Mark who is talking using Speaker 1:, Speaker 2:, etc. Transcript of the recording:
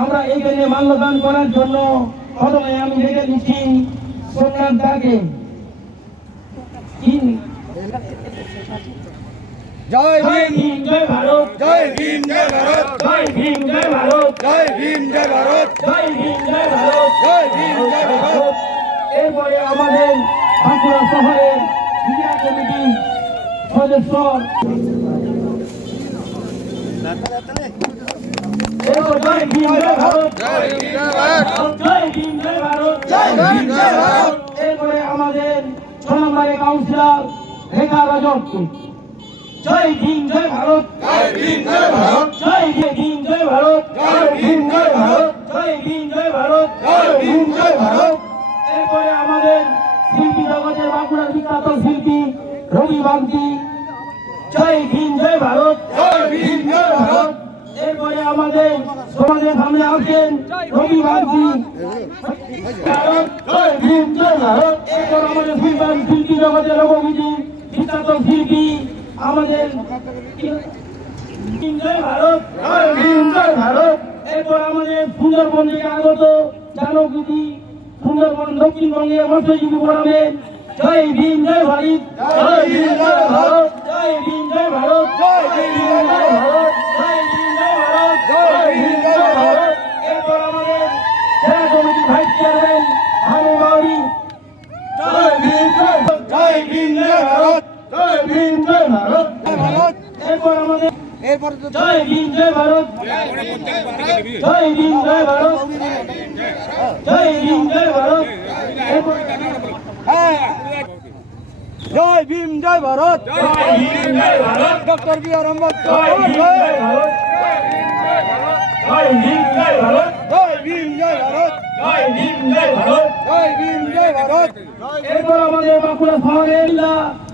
Speaker 1: আমরা এখানে মাল্যদান করার জন্য প্রথমে আমি ডেকে দিচ্ছি সোমনাথ দাকে।
Speaker 2: জয়
Speaker 1: জয়
Speaker 2: ভীম।
Speaker 1: ভীম জয় ভারত।
Speaker 2: জয় ভীম জয় ভারত।
Speaker 1: জয় ভীম জয় ভারত।
Speaker 2: জয় ভীম জয় ভারত।
Speaker 1: জয় ভীম জয় ভারত।
Speaker 2: জয় ভীম জয় ভারত।
Speaker 1: এরপরে আমাদের বাঁকুড়া শহরের মিডিয়া কমিটি সদস্য জয় ভারত
Speaker 2: জয় ভারত
Speaker 1: ভারত এরপরে আমাদের ছ নম্বরের কাউন্সিলর রেখা রজক জয় ভীম জয় ভারত
Speaker 2: জয় ভীম জয় ভারত
Speaker 1: জয় ভীম জয় ভারত
Speaker 2: জয় ভীম জয় ভারত
Speaker 1: জয় ভীম জয় ভারত
Speaker 2: জয় ভীম জয় ভারত
Speaker 1: এরপরে আমাদের শিল্পী জগতের বাঁকুড়ার বিখ্যাত শিল্পী রবি বাগদি জয় ভীম জয় ভারত
Speaker 2: জয় ভারত
Speaker 1: এরপরে আমাদের সমাজের সামনে আসেন রবি ভারত। এরপর আমাদের শিল্পী শিল্পী জগতের লোকগীতি বিখ্যাত শিল্পী আমাদের ভারত এরপর আমাদের সুন্দরবন থেকে আগত জানকীতি সুন্দরবন দক্ষিণবঙ্গের মৎস্যজীবী ফোরামের জয় ভীম, জয়
Speaker 2: জয় ভীম, জয় ভারত
Speaker 1: ভারত।
Speaker 2: ভীম জয় ভারত
Speaker 1: এরপর আমাদের
Speaker 2: জয় ভীম জয় ভারত।
Speaker 1: জয় ভীম জয় ভারত।
Speaker 2: জয়
Speaker 1: ভীম জয় ভারত জয় ভীম জয় ভারত জয় ভীম জয় Bharat
Speaker 2: doctor B R Ambedkar
Speaker 1: জয় ভীম জয় ভারত জয় ভীম জয় ভারত
Speaker 2: জয় ভীম জয় ভারত
Speaker 1: জয় ভীম জয় ভারত
Speaker 2: জয় ভীম জয় ভারত
Speaker 1: এরপর আমাদের বাঁকুড়া শহরের